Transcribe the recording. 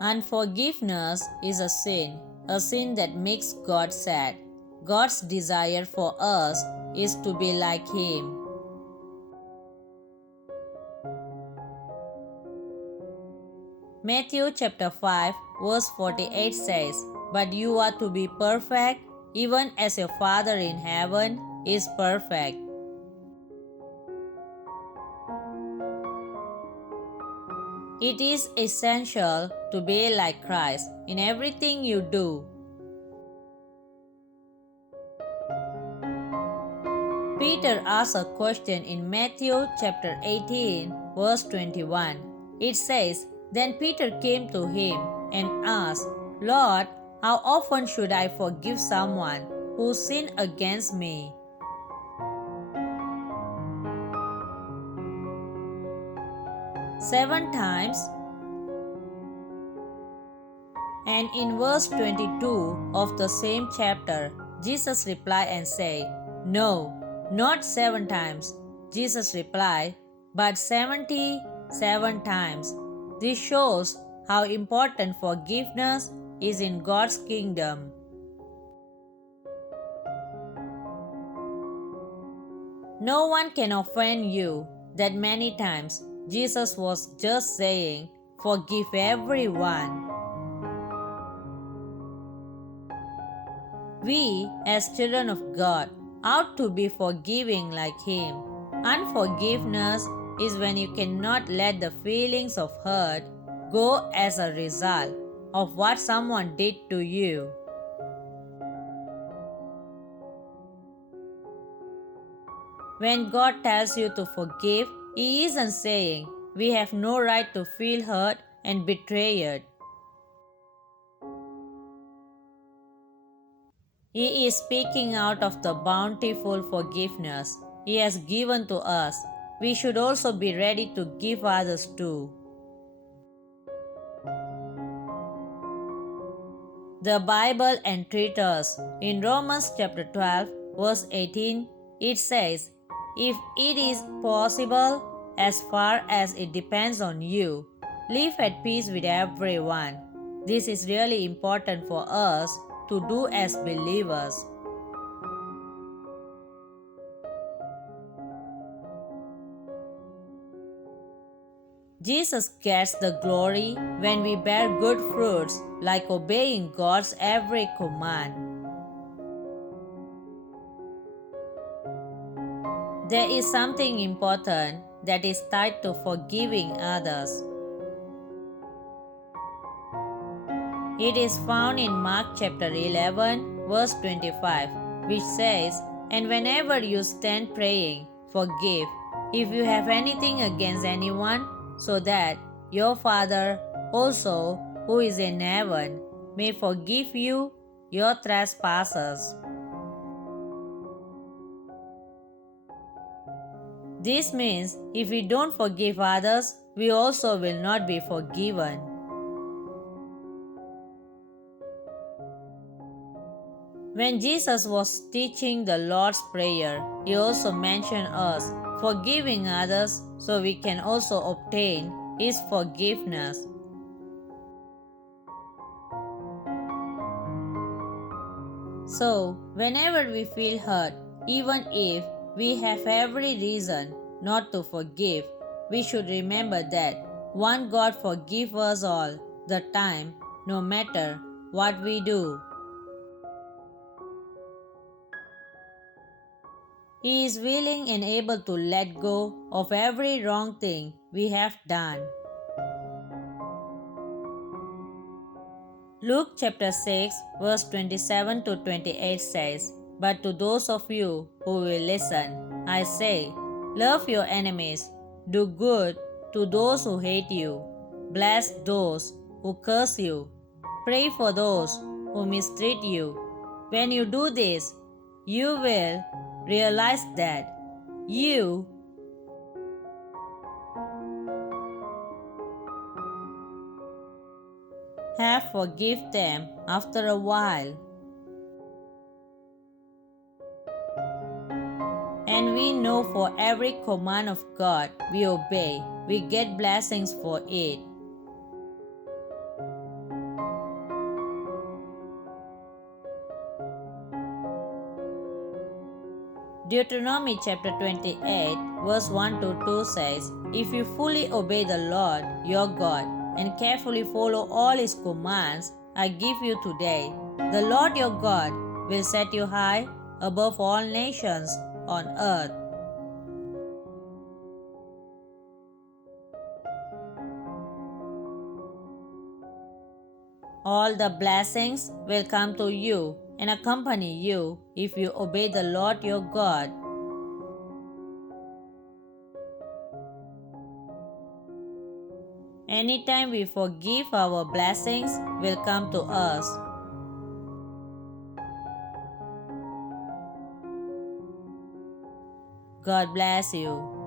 Unforgiveness is a sin that makes God sad. God's desire for us is to be like Him. Matthew chapter 5 verse 48 says, "But you are to be perfect, even as your Father in heaven is perfect." It is essential to be like Christ in everything you do. Peter asks a question in Matthew chapter 18 verse 21. It says, "Then Peter came to him and asked, 'Lord, how often should I forgive someone who sinned against me?'" 7 times? And in verse 22 of the same chapter, Jesus replied and said, "No, not 7 times." Jesus replied, "but 77 times." This shows how important forgiveness is in God's kingdom. No one can offend you that many times. Jesus was just saying, "Forgive everyone." We, as children of God, ought to be forgiving like Him. Unforgiveness is when you cannot let the feelings of hurt go as a result of what someone did to you. When God tells you to forgive, He isn't saying we have no right to feel hurt and betrayed. He is speaking out of the bountiful forgiveness He has given to us. We should also be ready to give others too. The Bible entreats us. In Romans chapter 12, verse 18, it says, "If it is possible, as far as it depends on you, live at peace with everyone." This is really important for us to do as believers. Jesus gets the glory when we bear good fruits, like obeying God's every command. There is something important that is tied to forgiving others. It is found in Mark chapter 11, verse 25, which says, "And whenever you stand praying, forgive, if you have anything against anyone, so that your Father also, who is in heaven, may forgive you your trespasses." This means if we don't forgive others, we also will not be forgiven. When Jesus was teaching the Lord's Prayer, He also mentioned us forgiving others so we can also obtain His forgiveness. So, whenever we feel hurt, even if we have every reason not to forgive, we should remember that one God forgives us all the time, no matter what we do. He is willing and able to let go of every wrong thing we have done. Luke chapter 6 verse 27 to 28 says, "But to those of you who will listen, I say, love your enemies, do good to those who hate you, bless those who curse you, pray for those who mistreat you. When you do this, you will realize that you have forgive them after a while." And we know for every command of God we obey, we get blessings for it. Deuteronomy chapter 28, verse 1 to 2 says, If you fully obey the Lord your God and carefully follow all his commands I give you today, the Lord your God will set you high above all nations on earth. All the blessings will come to you and accompany you if you obey the Lord your God. Anytime we forgive, our blessings will come to us. God bless you.